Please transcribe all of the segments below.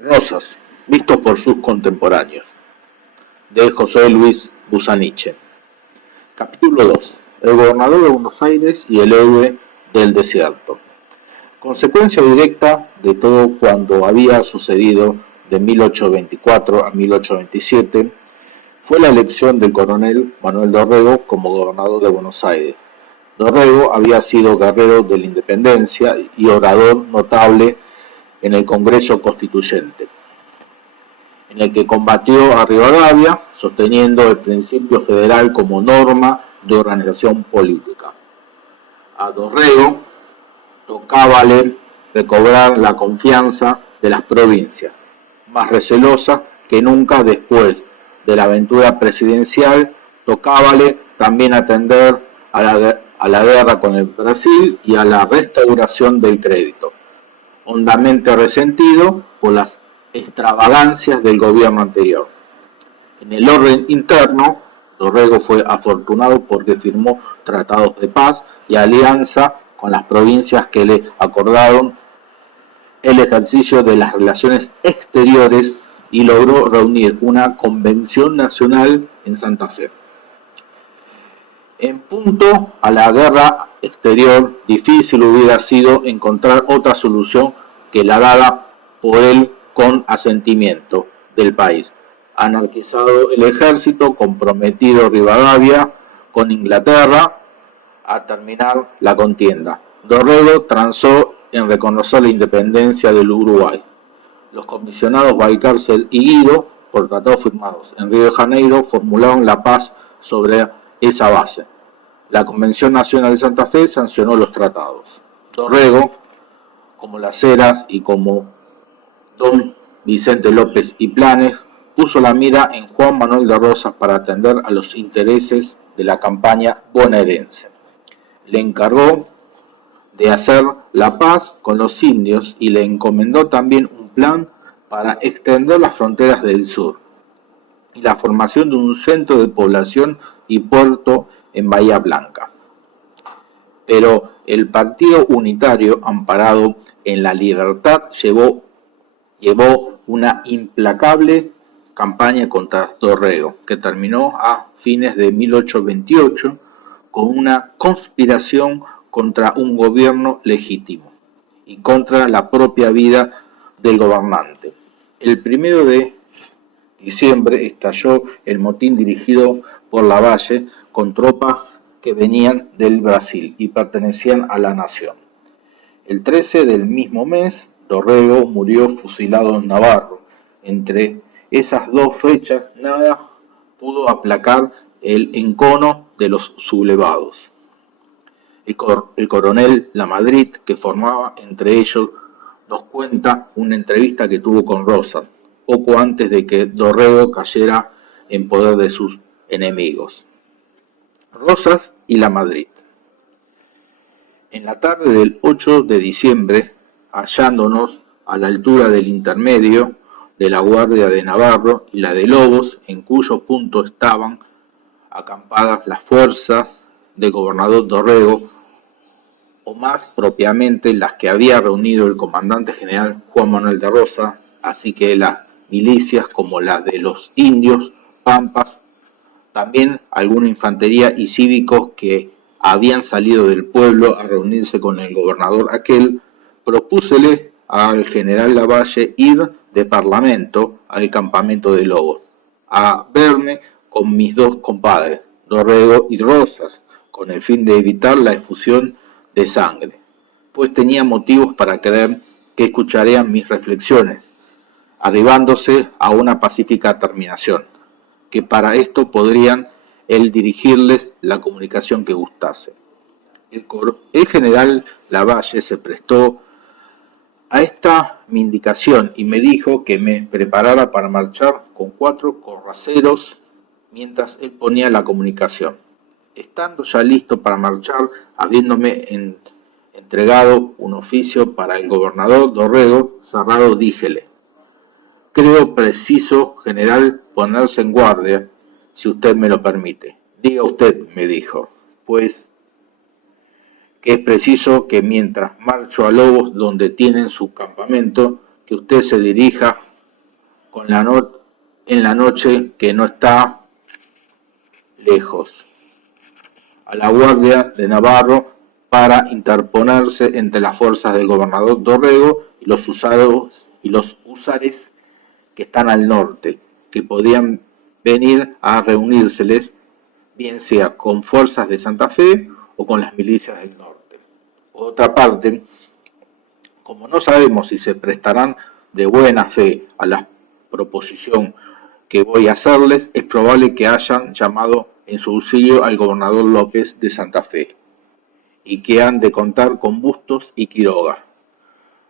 Rosas, vistos por sus contemporáneos, de José Luis Busaniche. Capítulo 2. El gobernador de Buenos Aires y el héroe del desierto. Consecuencia directa de todo cuanto había sucedido de 1824 a 1827 fue la elección del coronel Manuel Dorrego como gobernador de Buenos Aires. Dorrego había sido guerrero de la independencia y orador notable en el Congreso Constituyente, en el que combatió a Rivadavia, sosteniendo el principio federal como norma de organización política. A Dorrego tocábale recobrar la confianza de las provincias, más recelosas que nunca después de la aventura presidencial. Tocábale también atender a la guerra con el Brasil y a la restauración del crédito, hondamente resentido por las extravagancias del gobierno anterior. En el orden interno, Dorrego fue afortunado porque firmó tratados de paz y alianza con las provincias que le acordaron el ejercicio de las relaciones exteriores y logró reunir una convención nacional en Santa Fe. En punto a la guerra exterior, difícil hubiera sido encontrar otra solución que la dada por él con asentimiento del país. Anarquizado el ejército, comprometido Rivadavia con Inglaterra a terminar la contienda. Dorrego transó en reconocer la independencia del Uruguay. Los comisionados Valcárcel y Guido, por tratados firmados en Río de Janeiro, formularon la paz sobre esa base. La Convención Nacional de Santa Fe sancionó los tratados. Dorrego, como Las Heras y como don Vicente López y Planes, puso la mira en Juan Manuel de Rosas para atender a los intereses de la campaña bonaerense. Le encargó de hacer la paz con los indios y le encomendó también un plan para extender las fronteras del sur y la formación de un centro de población y puerto en Bahía Blanca. Pero el Partido Unitario, amparado en la libertad, llevó una implacable campaña contra Dorrego, que terminó a fines de 1828 con una conspiración contra un gobierno legítimo y contra la propia vida del gobernante. El 1 de diciembre estalló el motín dirigido por Lavalle con tropas que venían del Brasil y pertenecían a la nación. El 13 del mismo mes, Dorrego murió fusilado en Navarro. Entre esas dos fechas, nada pudo aplacar el encono de los sublevados. El coronel Lamadrid, que formaba entre ellos, nos cuenta una entrevista que tuvo con Rosas, poco antes de que Dorrego cayera en poder de sus enemigos. Rosas y Lamadrid. En la tarde del 8 de diciembre, hallándonos a la altura del intermedio de la Guardia de Navarro y la de Lobos, en cuyo punto estaban acampadas las fuerzas del gobernador Dorrego, o más propiamente las que había reunido el comandante general Juan Manuel de Rosas, así que las milicias como las de los indios, pampas, también alguna infantería y cívicos que habían salido del pueblo a reunirse con el gobernador aquel. Propúsele al general Lavalle ir de parlamento al campamento de Lobos, a verme con mis dos compadres, Dorrego y Rosas, con el fin de evitar la efusión de sangre, pues tenía motivos para creer que escucharían mis reflexiones, arribándose a una pacífica terminación, que para esto podrían él dirigirles la comunicación que gustase. El general Lavalle se prestó a esta mi indicación y me dijo que me preparara para marchar con 4 corraceros mientras él ponía la comunicación. Estando ya listo para marchar, habiéndome entregado un oficio para el gobernador Dorrego cerrado, díjele: creo preciso, general, ponerse en guardia, si usted me lo permite. Diga usted, me dijo, pues que es preciso que mientras marcho a Lobos, donde tienen su campamento, que usted se dirija en la noche, que no está lejos, a la Guardia de Navarro para interponerse entre las fuerzas del gobernador Dorrego y los húsares que están al norte, que podían venir a reunírseles, bien sea con fuerzas de Santa Fe o con las milicias del norte. Por otra parte, como no sabemos si se prestarán de buena fe a la proposición que voy a hacerles, es probable que hayan llamado en su auxilio al gobernador López de Santa Fe, y que han de contar con Bustos y Quiroga.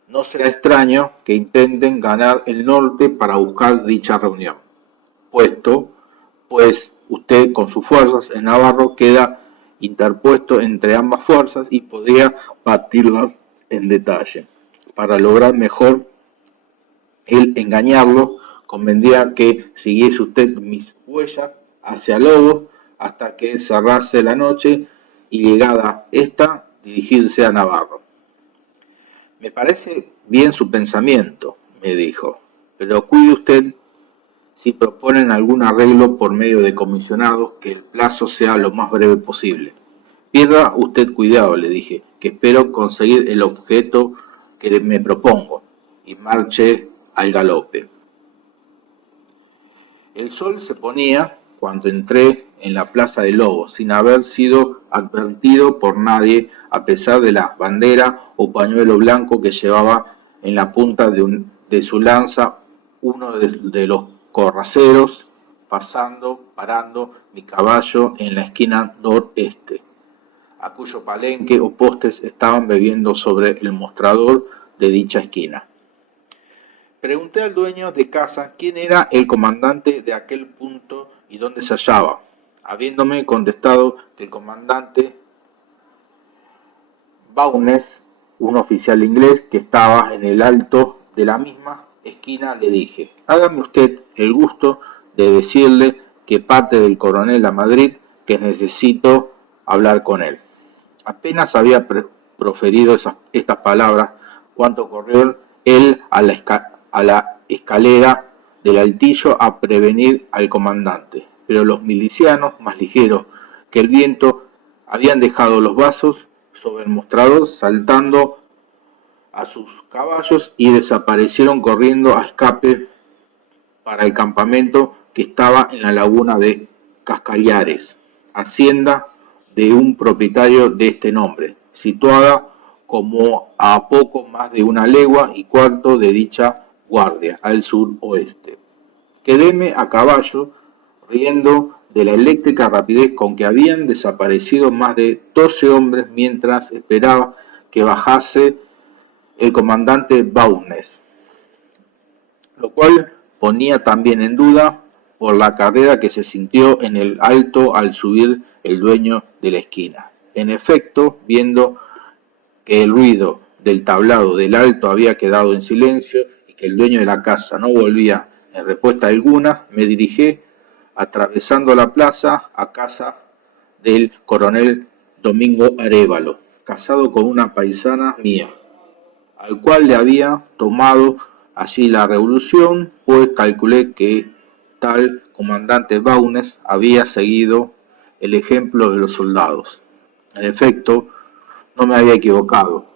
No será extraño que intenten ganar el norte para buscar dicha reunión, puesto, pues usted con sus fuerzas en Navarro queda interpuesto entre ambas fuerzas y podría batirlas en detalle. Para lograr mejor el engañarlo, convendría que siguiese usted mis huellas hacia Lobos hasta que cerrase la noche y, llegada esta, dirigirse a Navarro. Me parece bien su pensamiento, me dijo, pero cuide usted si proponen algún arreglo por medio de comisionados, que el plazo sea lo más breve posible. Pierda usted cuidado, le dije, que espero conseguir el objeto que me propongo, y marché al galope. El sol se ponía cuando entré en la plaza de Lobos, sin haber sido advertido por nadie, a pesar de la bandera o pañuelo blanco que llevaba en la punta de su lanza uno de los corraceros, parando mi caballo en la esquina noreste, a cuyo palenque o postes estaban bebiendo sobre el mostrador de dicha esquina. Pregunté al dueño de casa quién era el comandante de aquel punto y dónde se hallaba, habiéndome contestado que el comandante Baunes, un oficial inglés que estaba en el alto de la misma esquina, le dije: hágame usted el gusto de decirle que parte del coronel a Madrid, que necesito hablar con él. Apenas había proferido estas palabras cuando corrió él a la escalera del altillo a prevenir al comandante, pero los milicianos, más ligeros que el viento, habían dejado los vasos sobre el mostrador, saltando a sus caballos, y desaparecieron corriendo a escape para el campamento que estaba en la laguna de Cascallares, hacienda de un propietario de este nombre, situada como a poco más de 1,25 leguas de dicha guardia, al suroeste. Quedéme a caballo, riendo de la eléctrica rapidez con que habían desaparecido más de 12 hombres mientras esperaba que bajase el comandante Baunes, lo cual ponía también en duda por la carrera que se sintió en el alto al subir el dueño de la esquina. En efecto, viendo que el ruido del tablado del alto había quedado en silencio y que el dueño de la casa no volvía en respuesta alguna, me dirigí, atravesando la plaza, a casa del coronel Domingo Arévalo, casado con una paisana mía, al cual le había tomado allí la revolución, pues calculé que tal comandante Baunes había seguido el ejemplo de los soldados. En efecto, no me había equivocado,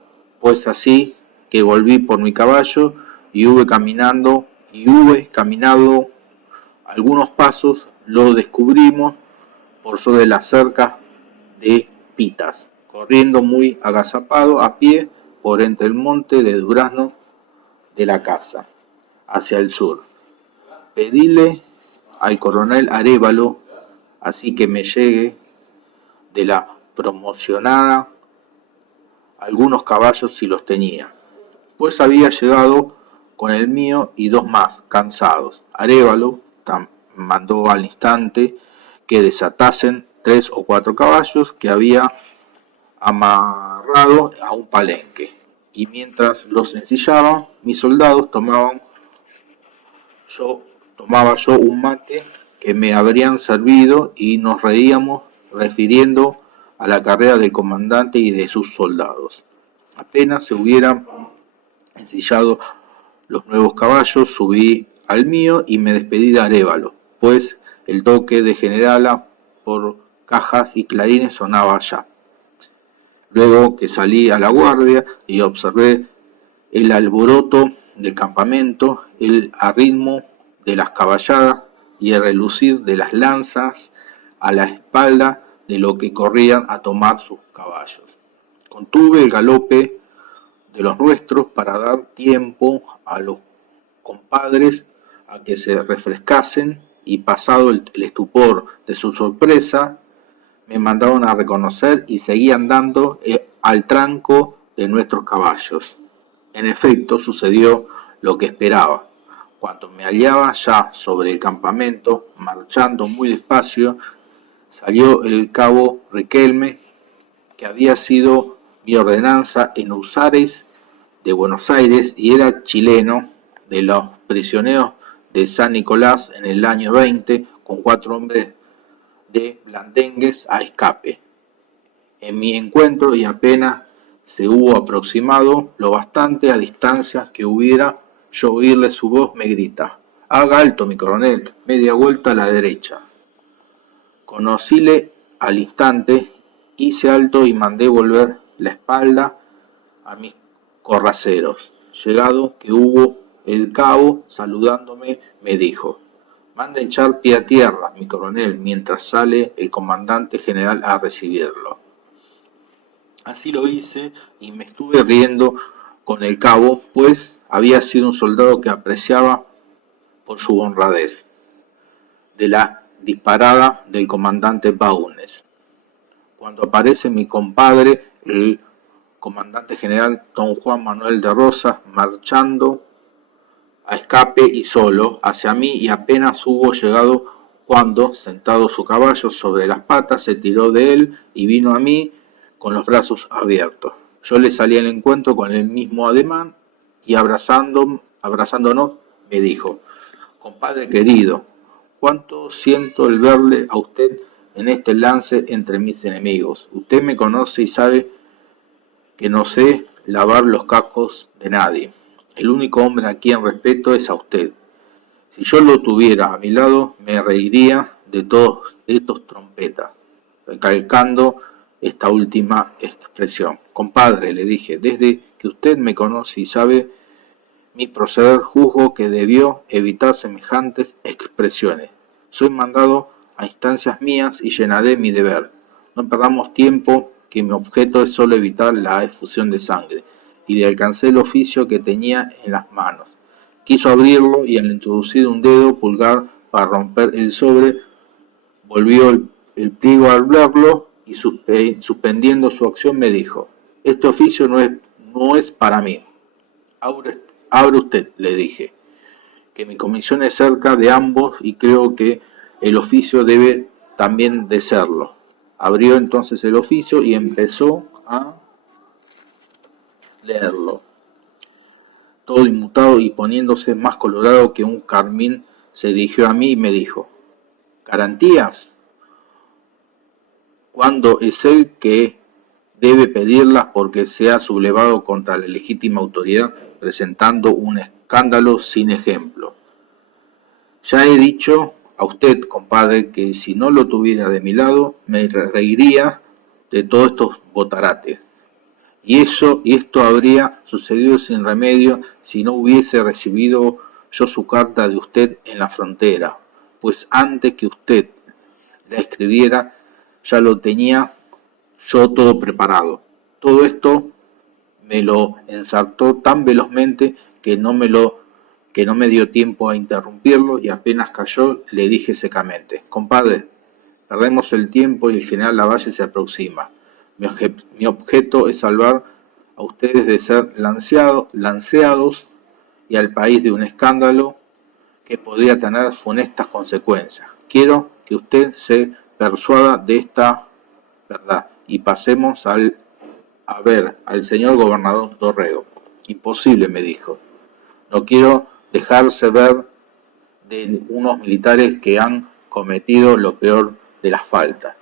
pues así que volví por mi caballo y hube caminado algunos pasos, lo descubrimos por sobre las cercas de Pitas, corriendo muy agazapado a pie por entre el monte de durazno de la casa, hacia el sur. Pedíle al coronel Arévalo así que me llegue de la promocionada algunos caballos si los tenía, pues había llegado con el mío y 2 más, cansados. Arévalo mandó al instante que desatasen 3 o 4 caballos que había amarrado a un palenque, y mientras los ensillaban, mis soldados tomaba yo un mate que me habrían servido, y nos reíamos refiriendo a la carrera del comandante y de sus soldados. Apenas se hubieran ensillado los nuevos caballos, subí al mío y me despedí de Arévalo, pues el toque de generala por cajas y clarines sonaba ya. Luego que salí a la guardia y observé el alboroto del campamento, el arritmo de las caballadas y el relucir de las lanzas a la espalda de los que corrían a tomar sus caballos. Contuve el galope de los nuestros para dar tiempo a los compadres a que se refrescasen y pasado el estupor de su sorpresa, me mandaron a reconocer y seguían dando al tranco de nuestros caballos. En efecto, sucedió lo que esperaba. Cuando me hallaba ya sobre el campamento, marchando muy despacio, salió el cabo Riquelme, que había sido mi ordenanza en Usares de Buenos Aires y era chileno, de los prisioneros de San Nicolás en el año 20, con 4 hombres de blandengues a escape. En mi encuentro, y apenas se hubo aproximado lo bastante a distancia que hubiera yo oírle su voz, me grita: haga alto, mi coronel, media vuelta a la derecha. Conocíle al instante, hice alto y mandé volver la espalda a mis corraceros. Llegado que hubo el cabo, saludándome, me dijo: manda echar pie a tierra, mi coronel, mientras sale el comandante general a recibirlo. Así lo hice y me estuve riendo con el cabo, pues había sido un soldado que apreciaba por su honradez de la disparada del comandante Baunes. Cuando aparece mi compadre, el comandante general don Juan Manuel de Rosas, marchando a escape y solo hacia mí, y apenas hubo llegado cuando, sentado su caballo sobre las patas, se tiró de él y vino a mí con los brazos abiertos. Yo le salí al encuentro con el mismo ademán y abrazándonos me dijo: compadre querido, cuánto siento el verle a usted en este lance entre mis enemigos. Usted me conoce y sabe que no sé lavar los cascos de nadie. El único hombre a quien respeto es a usted. Si yo lo tuviera a mi lado, me reiría de todos estos trompetas, recalcando esta última expresión. Compadre, le dije, desde que usted me conoce y sabe mi proceder, juzgo que debió evitar semejantes expresiones. Soy mandado a instancias mías y llenaré mi deber. No perdamos tiempo, que mi objeto es solo evitar la efusión de sangre, y le alcancé el oficio que tenía en las manos. Quiso abrirlo y al introducir un dedo pulgar para romper el sobre, volvió el pliego al verlo y suspendiendo su acción me dijo: este oficio no es para mí. Abre usted, le dije, que mi comisión es cerca de ambos y creo que el oficio debe también de serlo. Abrió entonces el oficio y empezó a leerlo. Todo inmutado y poniéndose más colorado que un carmín, se dirigió a mí y me dijo: ¿garantías? ¿Cuándo es él que debe pedirlas porque se ha sublevado contra la legítima autoridad, presentando un escándalo sin ejemplo? Ya he dicho a usted, compadre, que si no lo tuviera de mi lado, me reiría de todos estos botarates. Y esto habría sucedido sin remedio si no hubiese recibido yo su carta de usted en la frontera, pues antes que usted la escribiera ya lo tenía yo todo preparado. Todo esto me lo ensartó tan velozmente que no me dio tiempo a interrumpirlo, y apenas cayó le dije secamente: compadre, perdemos el tiempo y el general Lavalle se aproxima. Mi objeto es salvar a ustedes de ser lanceados y al país de un escándalo que podría tener funestas consecuencias. Quiero que usted se persuada de esta verdad y pasemos a ver al señor gobernador Dorrego. Imposible, me dijo. No quiero dejarse ver de unos militares que han cometido lo peor de las faltas.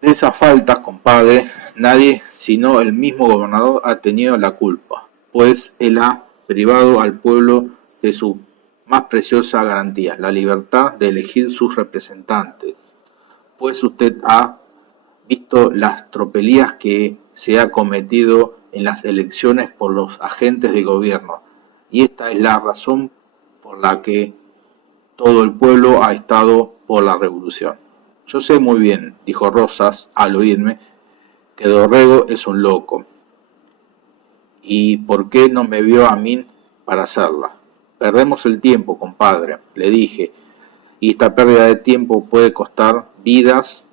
De esas faltas, compadre, nadie sino el mismo gobernador ha tenido la culpa, pues él ha privado al pueblo de su más preciosa garantía, la libertad de elegir sus representantes. Pues usted ha visto las tropelías que se ha cometido en las elecciones por los agentes de gobierno, y esta es la razón por la que todo el pueblo ha estado por la revolución. Yo sé muy bien, dijo Rosas al oírme, que Dorrego es un loco. ¿Y por qué no me vio a mí para hacerla? Perdemos el tiempo, compadre, le dije, y esta pérdida de tiempo puede costar vidas,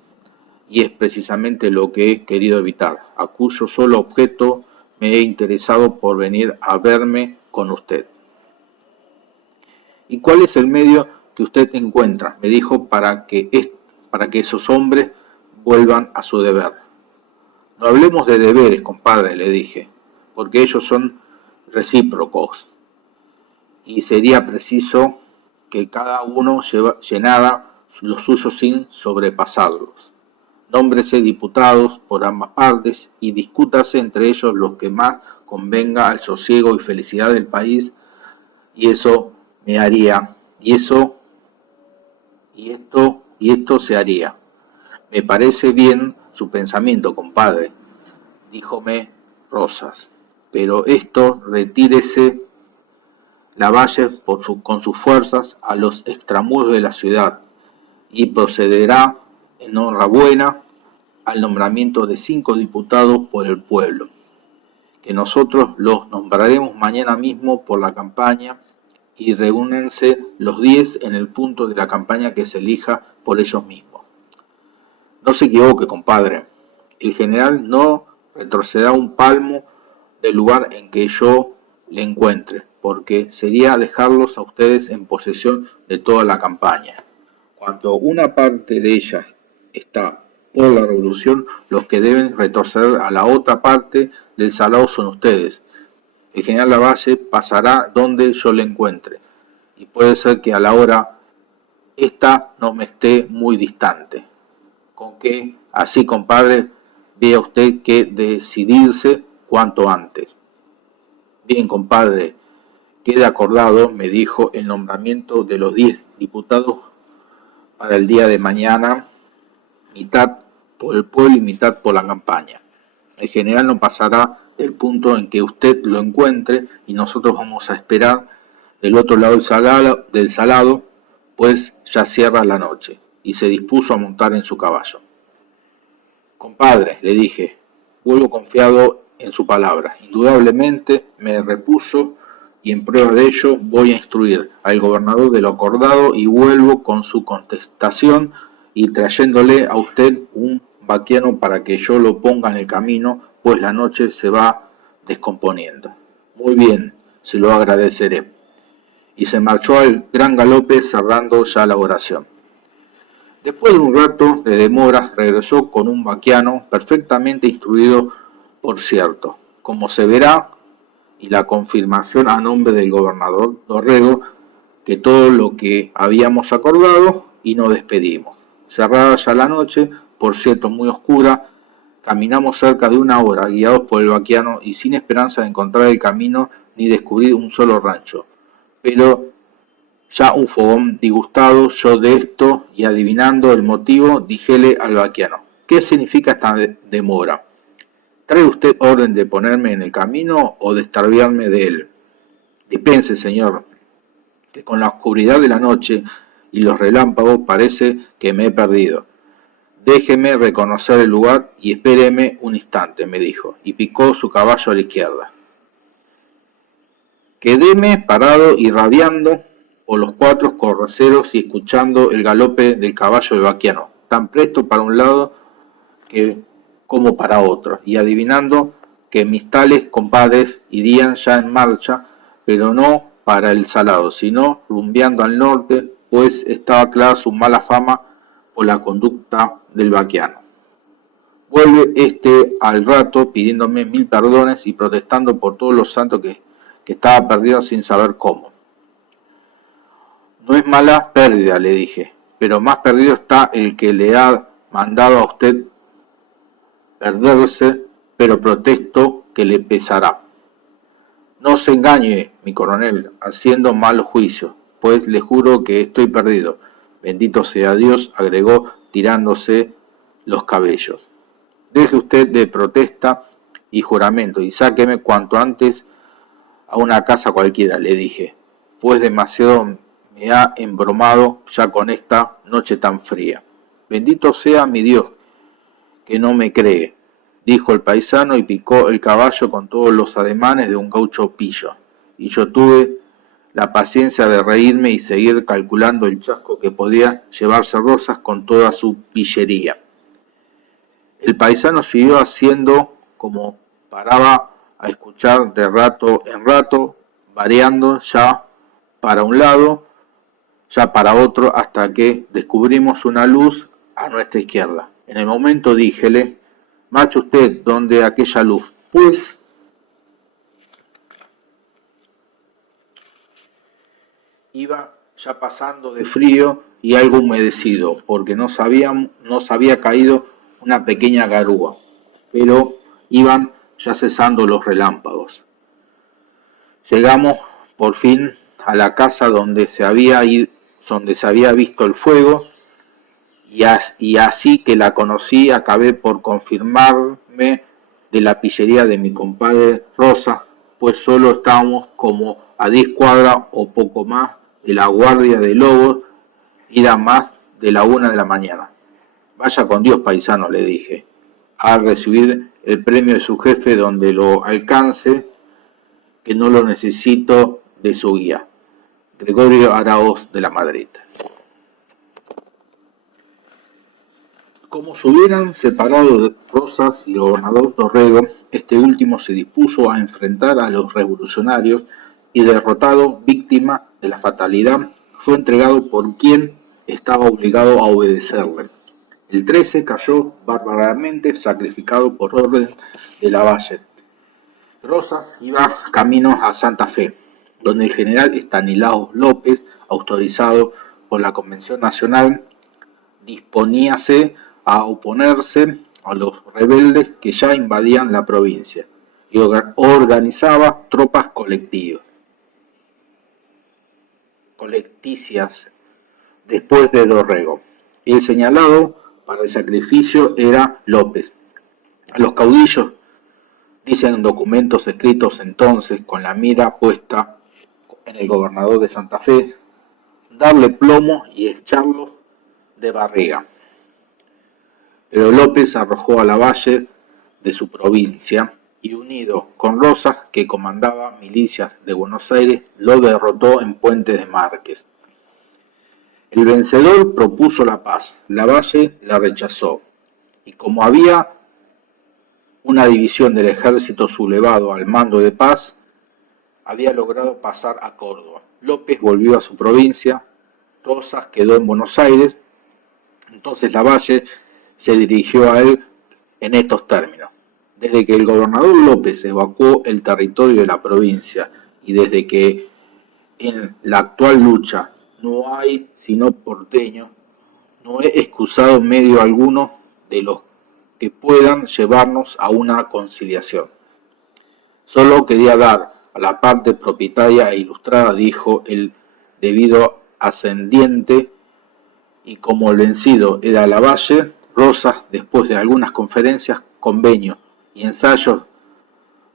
y es precisamente lo que he querido evitar, a cuyo solo objeto me he interesado por venir a verme con usted. ¿Y cuál es el medio que usted encuentra? Me dijo, para que esos hombres vuelvan a su deber. No hablemos de deberes, compadre, le dije, porque ellos son recíprocos, y sería preciso que cada uno llenara los suyos sin sobrepasarlos. Nómbrese diputados por ambas partes y discútase entre ellos lo que más convenga al sosiego y felicidad del país, y eso me haría, y esto se haría. Me parece bien su pensamiento, compadre, díjome Rosas, pero esto retírese la valle con sus fuerzas a los extramuros de la ciudad y procederá en honrabuena al nombramiento de 5 diputados por el pueblo, que nosotros los nombraremos mañana mismo por la campaña, y reúnense los 10 en el punto de la campaña que se elija por ellos mismos. No se equivoque, compadre, el general no retrocederá un palmo del lugar en que yo le encuentre, porque sería dejarlos a ustedes en posesión de toda la campaña. Cuando una parte de ella está por la revolución, los que deben retroceder a la otra parte del salado son ustedes. El general Lavalle pasará donde yo le encuentre, y puede ser que a la hora esta no me esté muy distante. Con que así, compadre, vea usted que decidirse cuanto antes. Bien, compadre, quede acordado, me dijo, el nombramiento de los 10 diputados para el día de mañana, mitad por el pueblo y mitad por la campaña. El general no pasará del punto en que usted lo encuentre, y nosotros vamos a esperar del otro lado del salado, pues ya cierra la noche, y se dispuso a montar en su caballo. Compadre, le dije, vuelvo confiado en su palabra. Indudablemente, me repuso, y en prueba de ello voy a instruir al gobernador de lo acordado, y vuelvo con su contestación y trayéndole a usted un vaquiano para que yo lo ponga en el camino, pues la noche se va descomponiendo. Muy bien, se lo agradeceré. Y se marchó al gran galope, cerrando ya la oración. Después de un rato de demora, regresó con un vaquiano perfectamente instruido, por cierto, como se verá, y la confirmación a nombre del gobernador Dorrego, que todo lo que habíamos acordado, y nos despedimos. Cerrada ya la noche, por cierto muy oscura, caminamos cerca de 1 hora, guiados por el vaquiano y sin esperanza de encontrar el camino ni descubrir un solo rancho. Pero ya un fogón disgustado yo de esto, y adivinando el motivo, dijele al vaquiano: ¿qué significa esta demora? ¿Trae usted orden de ponerme en el camino o de extraviarme de él? Dispense, señor, que con la oscuridad de la noche y los relámpagos parece que me he perdido. Déjeme reconocer el lugar y espéreme un instante, me dijo, y picó su caballo a la izquierda. Quedéme parado y rabiando por los 4 correceros y escuchando el galope del caballo de vaquiano, tan presto para un lado como para otro, y adivinando que mis tales compadres irían ya en marcha, pero no para el salado, sino rumbeando al norte, pues estaba clara su mala fama por la conducta del vaquiano. Vuelve al rato pidiéndome 1000 perdones y protestando por todos los santos que estaba perdido sin saber cómo. No es mala pérdida, le dije, pero más perdido está el que le ha mandado a usted perderse, pero protesto que le pesará. No se engañe, mi coronel, haciendo mal juicio, pues le juro que estoy perdido. Bendito sea Dios, agregó tirándose los cabellos. Deje usted de protesta y juramento y sáqueme cuanto antes a una casa cualquiera, le dije, pues demasiado me ha embromado ya con esta noche tan fría. Bendito sea mi Dios, que no me cree, dijo el paisano y picó el caballo con todos los ademanes de un gaucho pillo. Y yo tuve la paciencia de reírme y seguir calculando el chasco que podía llevarse Rosas con toda su pillería. El paisano siguió haciendo como paraba a escuchar de rato en rato, variando ya para un lado, ya para otro, hasta que descubrimos una luz a nuestra izquierda. En el momento díjele, marche usted donde aquella luz. Pues iba ya pasando de frío y algo humedecido, porque nos había caído una pequeña garúa, pero iban ya cesando los relámpagos. Llegamos por fin a la casa donde se había visto el fuego, y así que la conocí acabé por confirmarme de la pillería de mi compadre Rosa, pues solo estábamos como a 10 cuadras o poco más de la guardia de lobos, y era más de la 1 de la mañana. Vaya con Dios, paisano, le dije, al recibir el premio de su jefe donde lo alcance, que no lo necesito de su guía. Gregorio Araoz de la Madrita. Como se hubieran separado de Rosas y el gobernador Dorrego, este último se dispuso a enfrentar a los revolucionarios y, derrotado, víctima de la fatalidad, fue entregado por quien estaba obligado a obedecerle. El 13 cayó bárbaramente, sacrificado por orden de Lavalle. Rosas iba camino a Santa Fe, donde el general Estanislao López, autorizado por la Convención Nacional, disponíase a oponerse a los rebeldes que ya invadían la provincia y organizaba tropas colecticias después de Dorrego. El señalado para el sacrificio era López. A los caudillos, dicen documentos escritos entonces con la mira puesta en el gobernador de Santa Fe, darle plomo y echarlos de barriga. Pero López arrojó a Lavalle de su provincia y, unido con Rosas, que comandaba milicias de Buenos Aires, lo derrotó en Puente de Márquez. El vencedor propuso la paz, Lavalle la rechazó, y como había una división del ejército sublevado al mando de Paz, había logrado pasar a Córdoba. López volvió a su provincia, Rosas quedó en Buenos Aires. Entonces Lavalle se dirigió a él en estos términos: desde que el gobernador López evacuó el territorio de la provincia y desde que en la actual lucha no hay sino porteños, no he excusado medio alguno de los que puedan llevarnos a una conciliación. Solo quería dar a la parte propietaria e ilustrada, dijo, el debido ascendiente, y como el vencido era Lavalle, Rosas, después de algunas conferencias, convenios y ensayos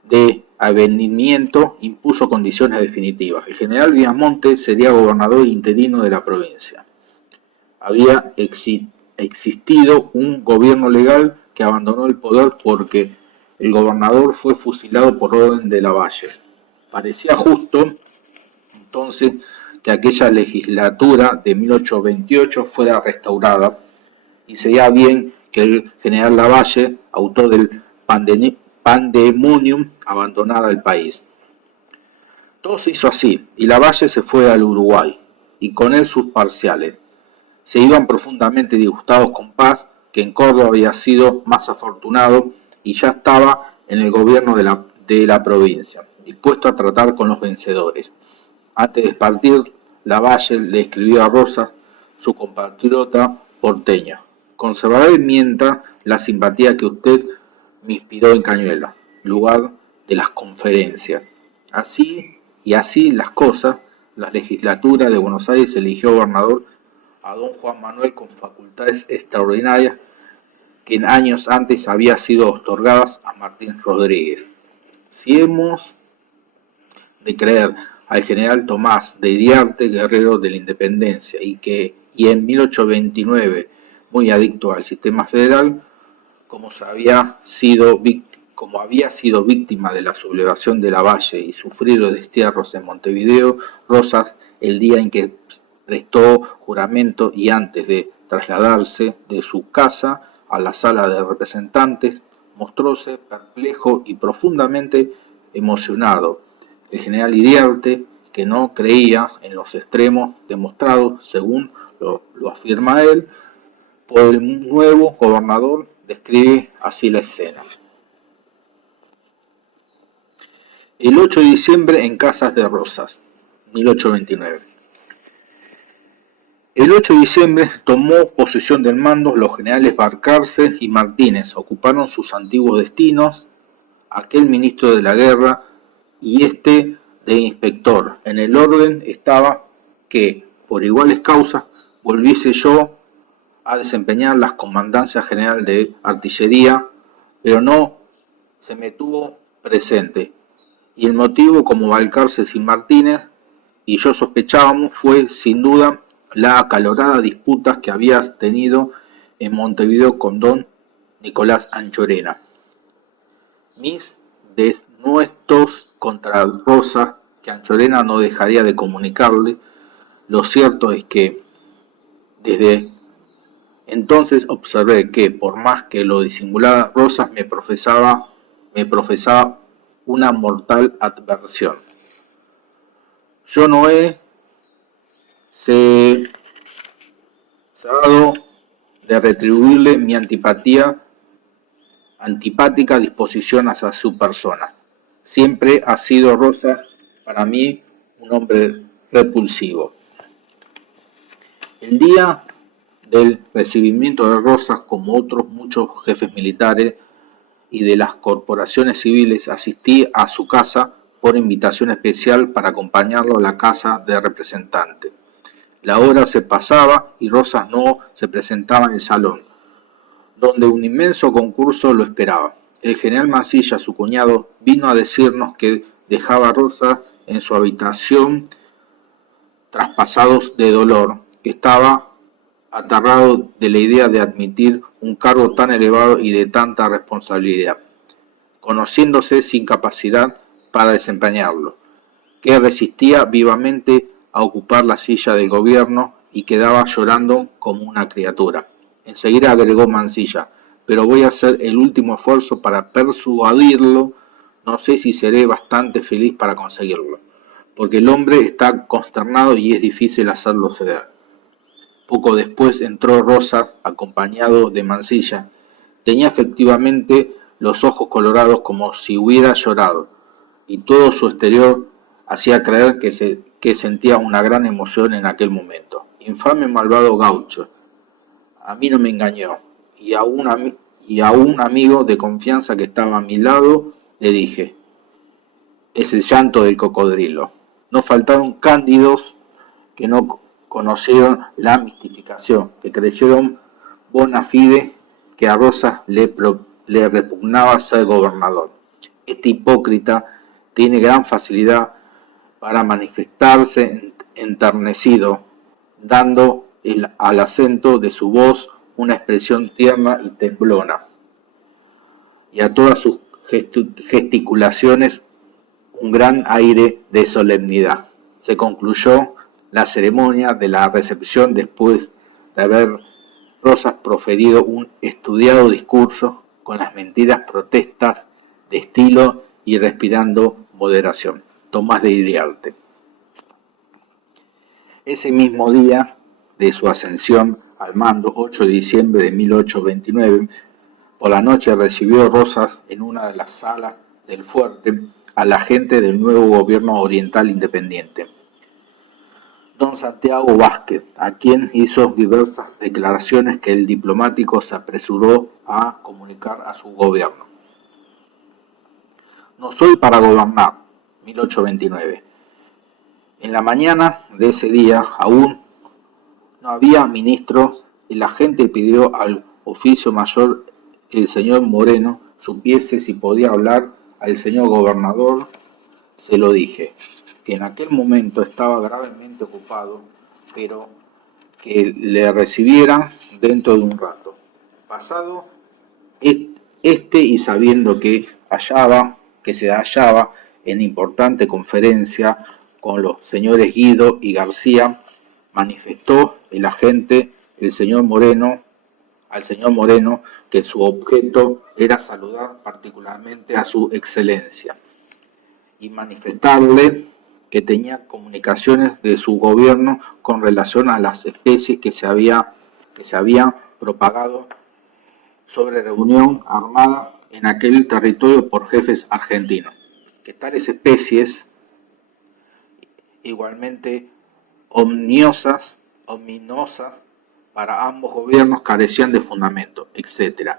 de avenimiento, impuso condiciones definitivas. El general Viamonte sería gobernador interino de la provincia. Había existido un gobierno legal que abandonó el poder porque el gobernador fue fusilado por orden de Lavalle. Parecía justo, entonces, que aquella legislatura de 1828 fuera restaurada, y sería bien que el general Lavalle, autor del pandemonium, abandonara el país. Todo se hizo así, y Lavalle se fue al Uruguay, y con él sus parciales. Se iban profundamente disgustados con Paz, que en Córdoba había sido más afortunado y ya estaba en el gobierno de la provincia, dispuesto a tratar con los vencedores. Antes de partir, Lavalle le escribió a Rosas, su compatriota porteña: conservaré mientras la simpatía que usted me inspiró en Cañuelas, lugar de las conferencias. Así las cosas, la legislatura de Buenos Aires eligió gobernador a don Juan Manuel con facultades extraordinarias que en años antes había sido otorgadas a Martín Rodríguez. Si hemos de creer al general Tomás de Iriarte, guerrero de la Independencia, y en 1829, muy adicto al sistema federal, como había sido víctima de la sublevación de Lavalle y sufrido destierros en Montevideo, Rosas, el día en que prestó juramento y antes de trasladarse de su casa a la sala de representantes, mostróse perplejo y profundamente emocionado. El general Iriarte, que no creía en los extremos demostrados, según lo afirma él, por el nuevo gobernador, describe así la escena. El 8 de diciembre en Casas de Rosas, 1829. El 8 de diciembre tomó posesión del mando los generales Balcarce y Martínez, ocuparon sus antiguos destinos, aquel ministro de la guerra y este de inspector. En el orden estaba que, por iguales causas, volviese yo a desempeñar las comandancias general de artillería, pero no se me tuvo presente. Y el motivo, como Balcarce y Martínez y yo sospechábamos, fue sin duda la acalorada disputa que había tenido en Montevideo con don Nicolás Anchorena. Mis denuestos contra Rosas, que Anchorena no dejaría de comunicarle, lo cierto es que desde entonces observé que, por más que lo disimulaba, Rosas me profesaba una mortal adversión. Yo no he cesado de retribuirle mi antipática disposición hacia su persona. Siempre ha sido Rosas para mí un hombre repulsivo. El día del recibimiento de Rosas, como otros muchos jefes militares y de las corporaciones civiles, asistí a su casa por invitación especial para acompañarlo a la casa de representante. La hora se pasaba y Rosas no se presentaba en el salón, donde un inmenso concurso lo esperaba. El general Mansilla, su cuñado, vino a decirnos que dejaba a Rosas en su habitación traspasados de dolor, que estaba aterrado de la idea de admitir un cargo tan elevado y de tanta responsabilidad, conociéndose sin capacidad para desempeñarlo, que resistía vivamente a ocupar la silla del gobierno y quedaba llorando como una criatura. Enseguida agregó Mansilla: pero voy a hacer el último esfuerzo para persuadirlo, no sé si seré bastante feliz para conseguirlo, porque el hombre está consternado y es difícil hacerlo ceder. Poco después entró Rosas, acompañado de Mansilla. Tenía efectivamente los ojos colorados como si hubiera llorado, y todo su exterior hacía creer que sentía una gran emoción en aquel momento. Infame malvado gaucho, a mí no me engañó, y a un amigo de confianza que estaba a mi lado le dije: es el llanto del cocodrilo. No faltaron cándidos que no conocieron la mistificación, que creyeron bona fide que a Rosas le repugnaba ser gobernador. Este hipócrita tiene gran facilidad para manifestarse enternecido, dando al acento de su voz una expresión tierna y temblona, y a todas sus gesticulaciones un gran aire de solemnidad. Se concluyó la ceremonia de la recepción después de haber Rosas proferido un estudiado discurso con las mentiras protestas de estilo y respirando moderación. Tomás de Iriarte. Ese mismo día de su ascensión al mando, 8 de diciembre de 1829, por la noche recibió Rosas en una de las salas del fuerte a la gente del nuevo gobierno oriental independiente, don Santiago Vázquez, a quien hizo diversas declaraciones que el diplomático se apresuró a comunicar a su gobierno. No soy para gobernar, 1829. En la mañana de ese día aún no había ministros y la gente pidió al oficio mayor, el señor Moreno, supiese si podía hablar al señor gobernador. Se lo dije, que en aquel momento estaba gravemente ocupado, pero que le recibieran dentro de un rato. Pasado y sabiendo que se hallaba en importante conferencia con los señores Guido y García, manifestó el agente al señor Moreno que su objeto era saludar particularmente a su excelencia y manifestarle que tenía comunicaciones de su gobierno con relación a las especies que se habían propagado sobre reunión armada en aquel territorio por jefes argentinos, que tales especies, igualmente ominosas para ambos gobiernos, carecían de fundamento, etc.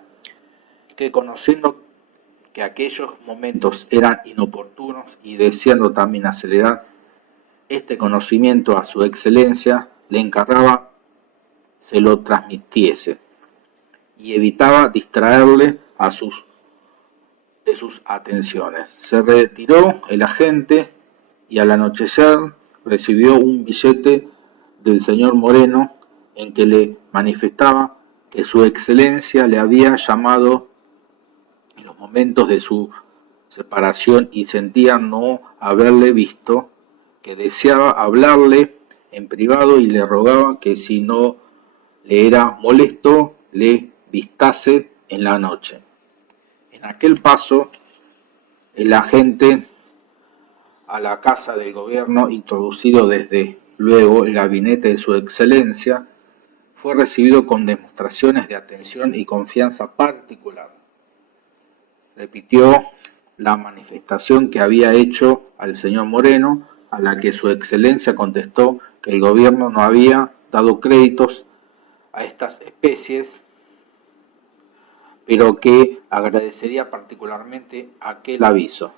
Que conociendo que aquellos momentos eran inoportunos y deseando también acelerar este conocimiento a su excelencia, le encargaba se lo transmitiese y evitaba distraerle de sus atenciones. Se retiró el agente y al anochecer recibió un billete del señor Moreno en que le manifestaba que su excelencia le había llamado en los momentos de su separación y sentía no haberle visto, que deseaba hablarle en privado y le rogaba que si no le era molesto, le vistase en la noche. En aquel paso, el agente a la casa del gobierno, introducido desde luego el gabinete de su excelencia, fue recibido con demostraciones de atención y confianza particular. Repitió la manifestación que había hecho al señor Moreno, a la que su excelencia contestó que el gobierno no había dado créditos a estas especies, pero que agradecería particularmente aquel aviso,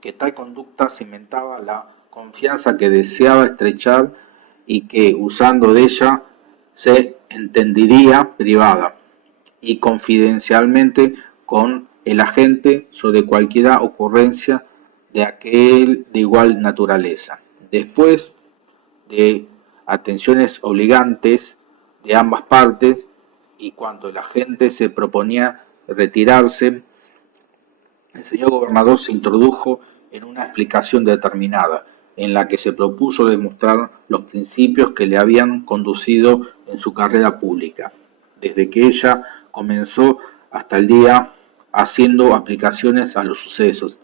que tal conducta cimentaba la confianza que deseaba estrechar y que, usando de ella, se entendería privada y confidencialmente con el agente sobre cualquier ocurrencia de igual naturaleza. Después de atenciones obligantes de ambas partes y cuando el agente se proponía retirarse, el señor gobernador se introdujo en una explicación determinada, en la que se propuso demostrar los principios que le habían conducido en su carrera pública, desde que ella comenzó hasta el día, haciendo aplicaciones a los sucesos.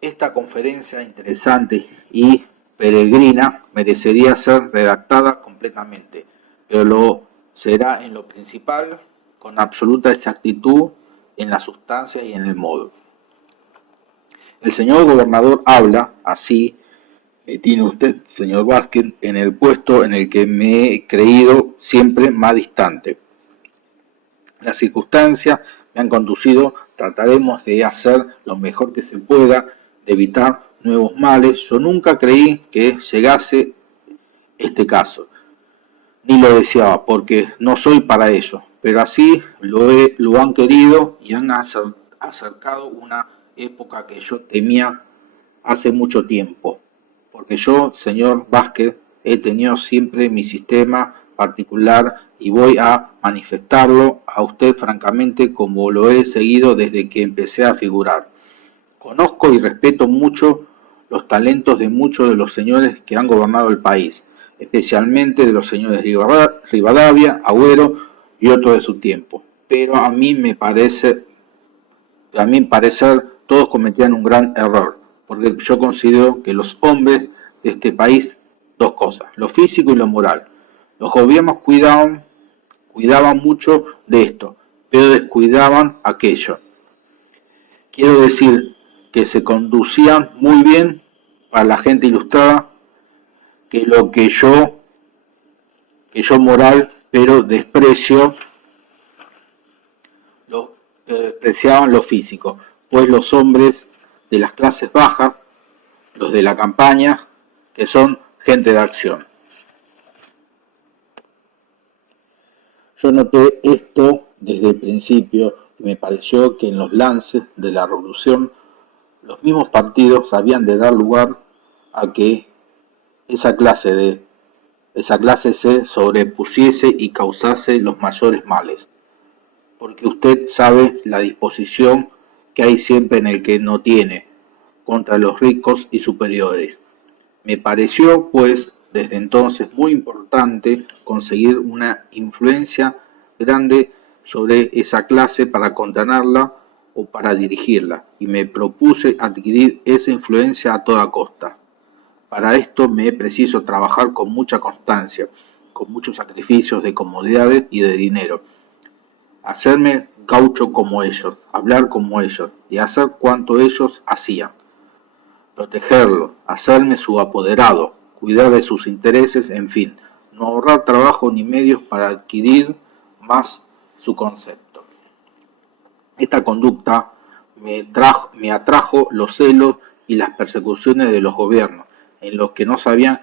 Esta conferencia interesante y peregrina merecería ser redactada completamente, pero lo será en lo principal, con absoluta exactitud, en la sustancia y en el modo. El señor gobernador habla así, tiene usted, señor Vázquez, en el puesto en el que me he creído siempre más distante. Las circunstancias me han conducido, trataremos de hacer lo mejor que se pueda, de evitar nuevos males. Yo nunca creí que llegase este caso, ni lo deseaba, porque no soy para ello, pero así lo han querido y han acercado una época que yo temía hace mucho tiempo, porque yo, señor Vázquez, he tenido siempre mi sistema particular y voy a manifestarlo a usted francamente como lo he seguido desde que empecé a figurar. Conozco y respeto mucho los talentos de muchos de los señores que han gobernado el país, especialmente de los señores Rivadavia, Agüero y otros de su tiempo. Pero a mi parecer, todos cometían un gran error, porque yo considero que los hombres de este país, dos cosas, lo físico y lo moral. Los gobiernos cuidaban mucho de esto, pero descuidaban aquello. Quiero decir que se conducían muy bien para la gente ilustrada, que yo moral, pero despreciaban lo físico, pues los hombres de las clases bajas, los de la campaña, que son gente de acción. Yo noté esto desde el principio y me pareció que en los lances de la revolución los mismos partidos habían de dar lugar a que esa clase se sobrepusiese y causase los mayores males. Porque usted sabe la disposición que hay siempre en el que no tiene contra los ricos y superiores. Me pareció, pues, desde entonces muy importante conseguir una influencia grande sobre esa clase para contenerla o para dirigirla, y me propuse adquirir esa influencia a toda costa. Para esto me es preciso trabajar con mucha constancia, con muchos sacrificios de comodidades y de dinero, hacerme gaucho como ellos, hablar como ellos y hacer cuanto ellos hacían, protegerlos, hacerme su apoderado, cuidar de sus intereses, en fin, no ahorrar trabajo ni medios para adquirir más su concepto. Esta conducta me atrajo los celos y las persecuciones de los gobiernos, en los que no sabían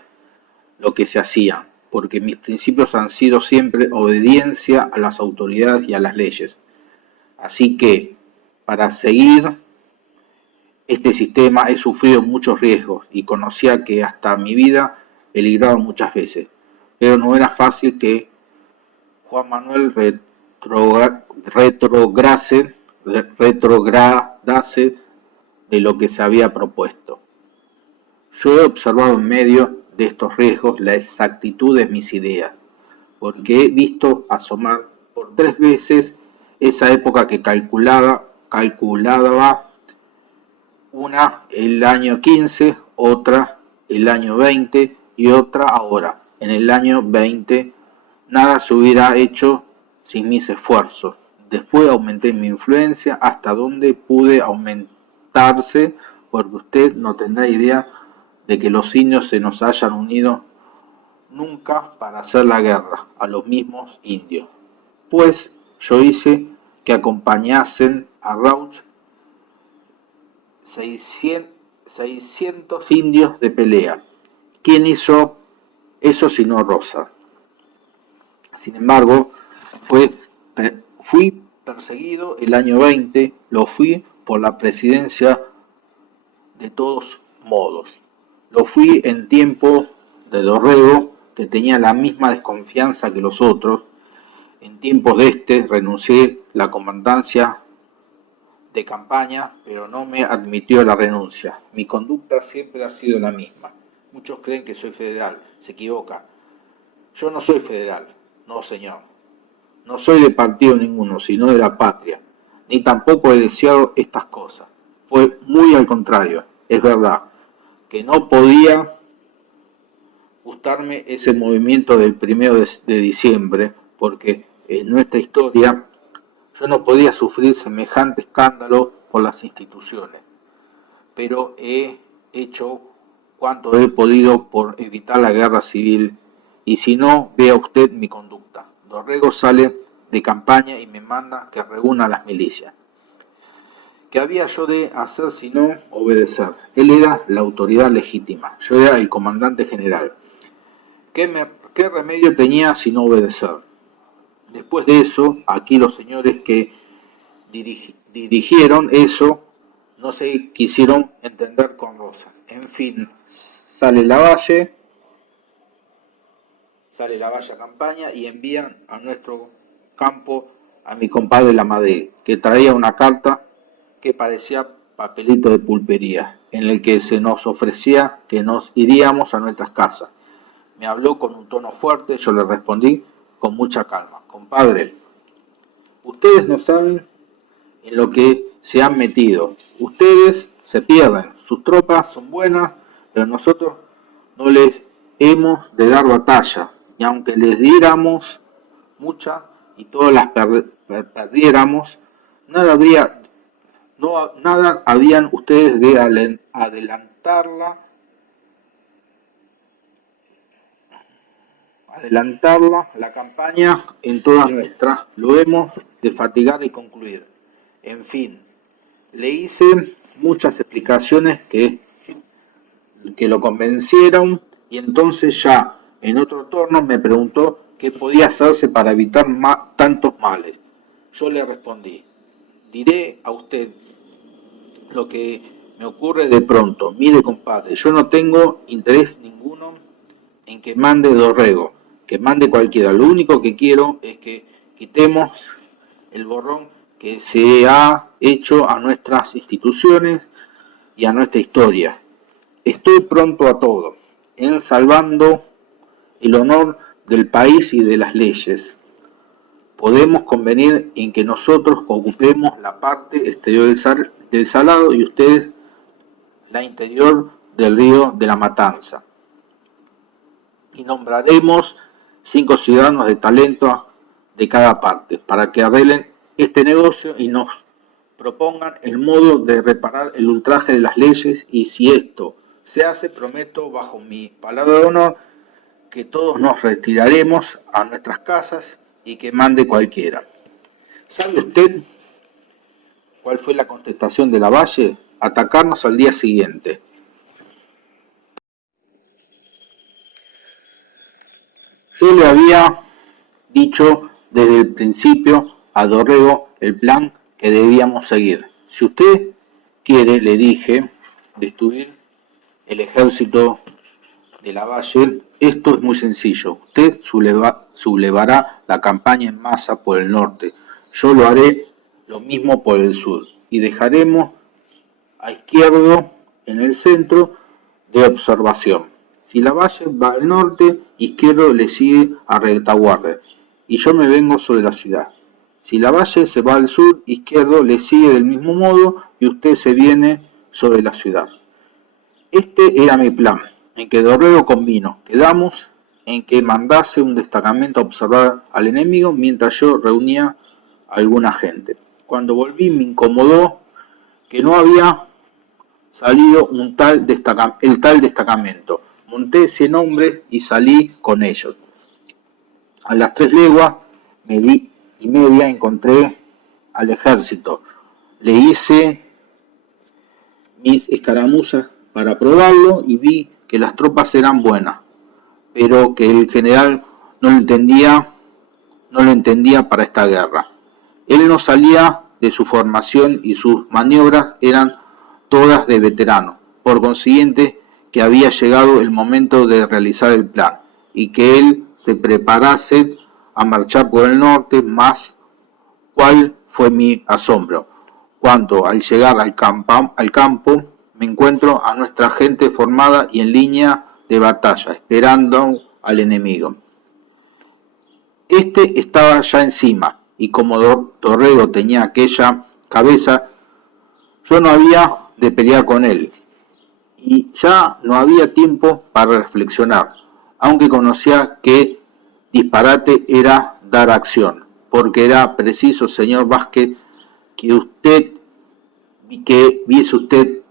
lo que se hacían, porque mis principios han sido siempre obediencia a las autoridades y a las leyes. Así que, para seguir este sistema he sufrido muchos riesgos y conocía que hasta mi vida peligraba muchas veces, pero no era fácil que Juan Manuel retrogradase de lo que se había propuesto. Yo he observado en medio de estos riesgos la exactitud de mis ideas, porque he visto asomar por 3 veces esa época que calculaba una el año 15, otra el año 20 y otra ahora. En el año 20 nada se hubiera hecho sin mis esfuerzos. Después aumenté mi influencia hasta donde pude aumentarse, porque usted no tendrá idea de que los indios se nos hayan unido nunca para hacer la guerra a los mismos indios. Pues yo hice que acompañasen a Rauch 600 indios de pelea. ¿Quién hizo eso sino Rosa? Sin embargo, fui perseguido el año 20, lo fui por la presidencia de todos modos. Lo fui en tiempo de Dorrego, que tenía la misma desconfianza que los otros. En tiempos de renuncié la comandancia de campaña, pero no me admitió la renuncia. Mi conducta siempre ha sido la misma. Muchos creen que soy federal, se equivocan. Yo no soy federal, no señor. No soy de partido ninguno, sino de la patria. Ni tampoco he deseado estas cosas. Pues muy al contrario, es verdad que no podía gustarme ese movimiento del 1 de diciembre, porque en nuestra historia yo no podía sufrir semejante escándalo por las instituciones, pero he hecho cuanto he podido por evitar la guerra civil, y si no, vea usted mi conducta. Dorrego sale de campaña y me manda que reúna a las milicias. ¿Qué había yo de hacer sino obedecer? Él era la autoridad legítima, yo era el comandante general. ¿Qué remedio tenía sino obedecer? Después de eso, aquí los señores que dirigieron eso no se quisieron entender con Rosas. En fin, sale la valle a campaña y envían a nuestro campo a mi compadre Lamadé, que traía una carta que parecía papelito de pulpería, en el que se nos ofrecía que nos iríamos a nuestras casas. Me habló con un tono fuerte, yo le respondí con mucha calma: compadre, ustedes no saben en lo que se han metido. Ustedes se pierden, sus tropas son buenas, pero nosotros no les hemos de dar batalla, y aunque les diéramos mucha y todas las perdiéramos, nada habían ustedes de adelantarla la campaña en toda nuestra, lo hemos de fatigar y concluir. En fin, le hice muchas explicaciones que lo convencieron, y entonces ya en otro torno me preguntó qué podía hacerse para evitar tantos males. Yo le respondí: diré a usted lo que me ocurre de pronto. Mire, compadre, yo no tengo interés ninguno en que mande Dorrego, que mande cualquiera. Lo único que quiero es que quitemos el borrón que se ha hecho a nuestras instituciones y a nuestra historia. Estoy pronto a todo, en salvando el honor del país y de las leyes. Podemos convenir en que nosotros ocupemos la parte exterior del Salado y ustedes la interior del río de la Matanza. Y nombraremos 5 ciudadanos de talento de cada parte para que arreglen este negocio y nos propongan el modo de reparar el ultraje de las leyes, y si esto se hace, prometo bajo mi palabra de honor que todos nos retiraremos a nuestras casas y que mande cualquiera. ¿Sabe usted cuál fue la contestación de Lavalle? Atacarnos al día siguiente. Yo le había dicho desde el principio a Dorrego el plan que debíamos seguir. Si usted quiere, le dije, destruir el ejército de Lavalle, esto es muy sencillo. Usted sublevará la campaña en masa por el norte. Yo lo haré lo mismo por el sur. Y dejaremos a Izquierdo en el centro de observación. Si Lavalle va al norte, Izquierdo le sigue a retaguardia y yo me vengo sobre la ciudad. Si Lavalle se va al sur, Izquierdo le sigue del mismo modo y usted se viene sobre la ciudad. Este era mi plan, en que Dorrego convino. Quedamos en que mandase un destacamento a observar al enemigo mientras yo reunía a alguna gente. Cuando volví me incomodó que no había salido el tal destacamento. Monté 100 hombres y salí con ellos. A las 3 leguas y media encontré al ejército. Le hice mis escaramuzas para probarlo y vi que las tropas eran buenas, pero que el general no lo entendía para esta guerra. Él no salía de su formación y sus maniobras eran todas de veterano. Por consiguiente, que había llegado el momento de realizar el plan y que él se preparase a marchar por el norte, más cuál fue mi asombro cuando al llegar al campo me encuentro a nuestra gente formada y en línea de batalla, esperando al enemigo. Este estaba ya encima, y como Dorrego tenía aquella cabeza, yo no había de pelear con él, y ya no había tiempo para reflexionar, aunque conocía que disparate era dar acción, porque era preciso, señor Vázquez, que viese usted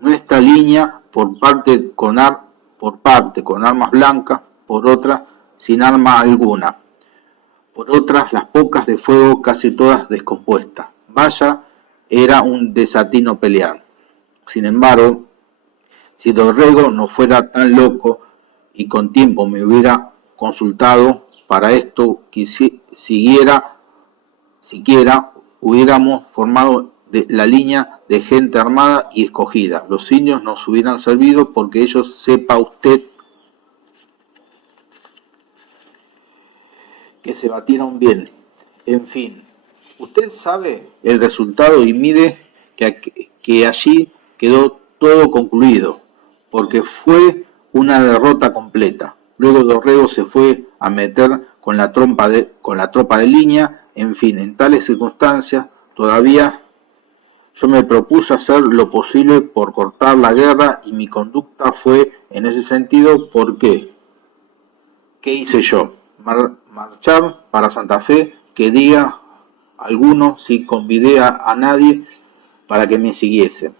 nuestra línea por parte con armas blancas, por otra sin arma alguna, por otras las pocas de fuego casi todas descompuestas. Vaya, era un desatino pelear. Sin embargo, si Dorrego no fuera tan loco y con tiempo me hubiera consultado para esto, siquiera hubiéramos formado la línea de gente armada y escogida. Los indios nos hubieran servido porque ellos, sepa usted, que se batieron bien. En fin, usted sabe el resultado y mire que allí quedó todo concluido, porque fue una derrota completa. Luego Dorrego se fue a meter con la tropa de línea. En fin, en tales circunstancias todavía yo me propuse hacer lo posible por cortar la guerra y mi conducta fue en ese sentido. ¿Por qué? ¿Qué hice yo? Marchar para Santa Fe, que diga alguno si convidé a nadie para que me siguiese.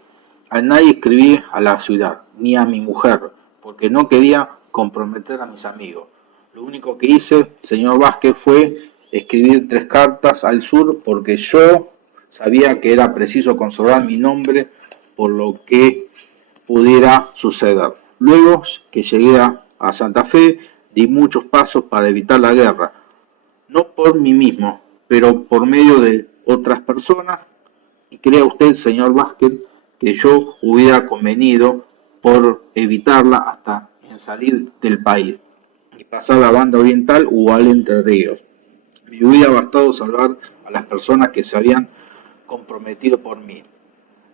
A nadie escribí a la ciudad, ni a mi mujer, porque no quería comprometer a mis amigos. Lo único que hice, señor Vázquez, fue escribir 3 cartas al sur, porque yo sabía que era preciso conservar mi nombre por lo que pudiera suceder. Luego que llegué a Santa Fe, di muchos pasos para evitar la guerra, no por mí mismo, pero por medio de otras personas, y crea usted, señor Vázquez, que yo hubiera convenido por evitarla hasta en salir del país y pasar a la banda oriental o al Entre Ríos. Me hubiera bastado salvar a las personas que se habían comprometido por mí.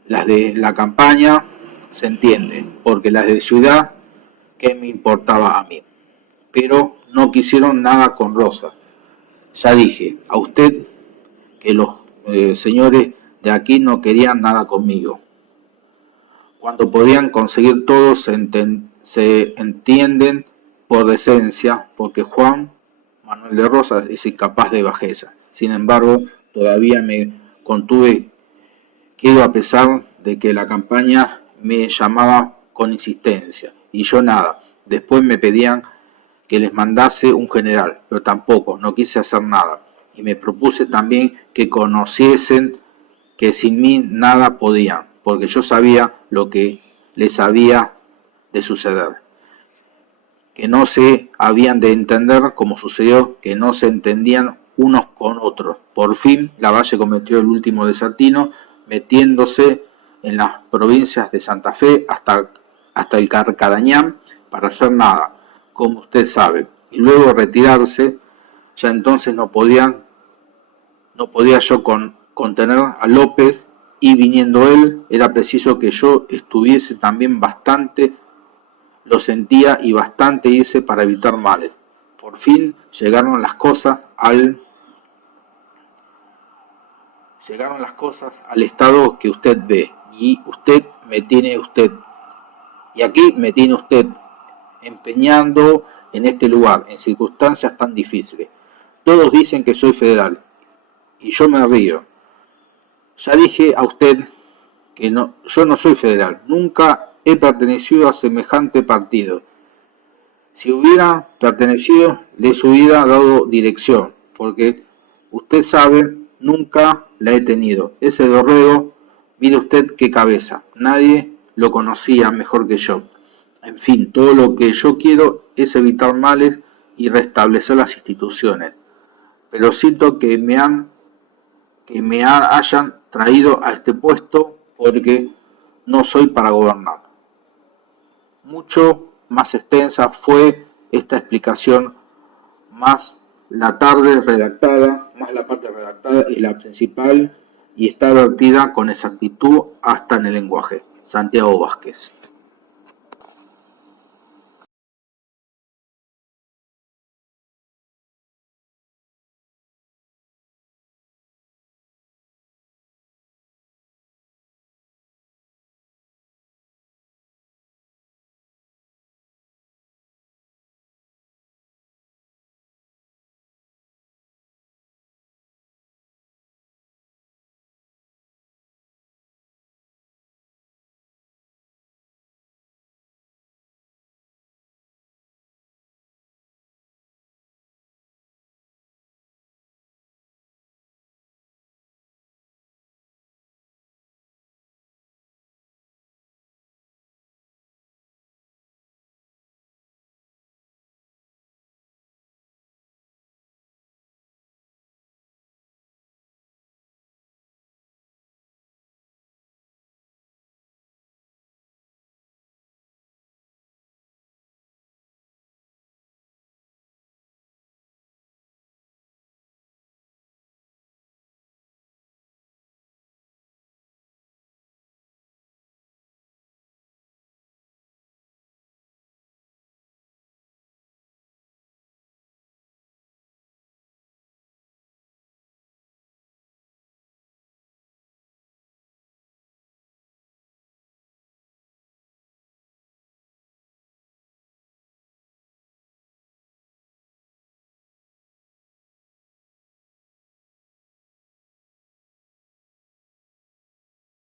Las de la campaña se entiende, porque las de ciudad, ¿qué me importaba a mí? Pero no quisieron nada con Rosas. Ya dije a usted que los señores de aquí no querían nada conmigo. Cuando podían conseguir todo se entienden por decencia, porque Juan Manuel de Rosas es incapaz de bajeza. Sin embargo, todavía me contuve quedo a pesar de que la campaña me llamaba con insistencia, y yo nada. Después me pedían que les mandase un general, pero tampoco, no quise hacer nada. Y me propuse también que conociesen que sin mí nada podían, porque yo sabía lo que les había de suceder. Que no se habían de entender, como sucedió, que no se entendían unos con otros. Por fin, Lavalle cometió el último desatino, metiéndose en las provincias de Santa Fe hasta el Carcarañán para hacer nada, como usted sabe, y luego retirarse. Ya entonces no podía yo contener a López, y viniendo él, era preciso que yo estuviese también bastante, lo sentía, y bastante hice para evitar males. Por fin llegaron las cosas al estado que usted ve, y aquí me tiene usted empeñando en este lugar, en circunstancias tan difíciles. Todos dicen que soy federal, y yo me río. Ya dije a usted que yo no soy federal, nunca he pertenecido a semejante partido. Si hubiera pertenecido, les hubiera dado dirección, porque usted sabe, nunca la he tenido. Ese Dorrego, mire usted qué cabeza, nadie lo conocía mejor que yo. En fin, todo lo que yo quiero es evitar males y restablecer las instituciones. Pero siento que me hayan traído a este puesto porque no soy para gobernar. Mucho más extensa fue esta explicación, más la parte redactada y la principal, y está vertida con exactitud hasta en el lenguaje. Santiago Vázquez.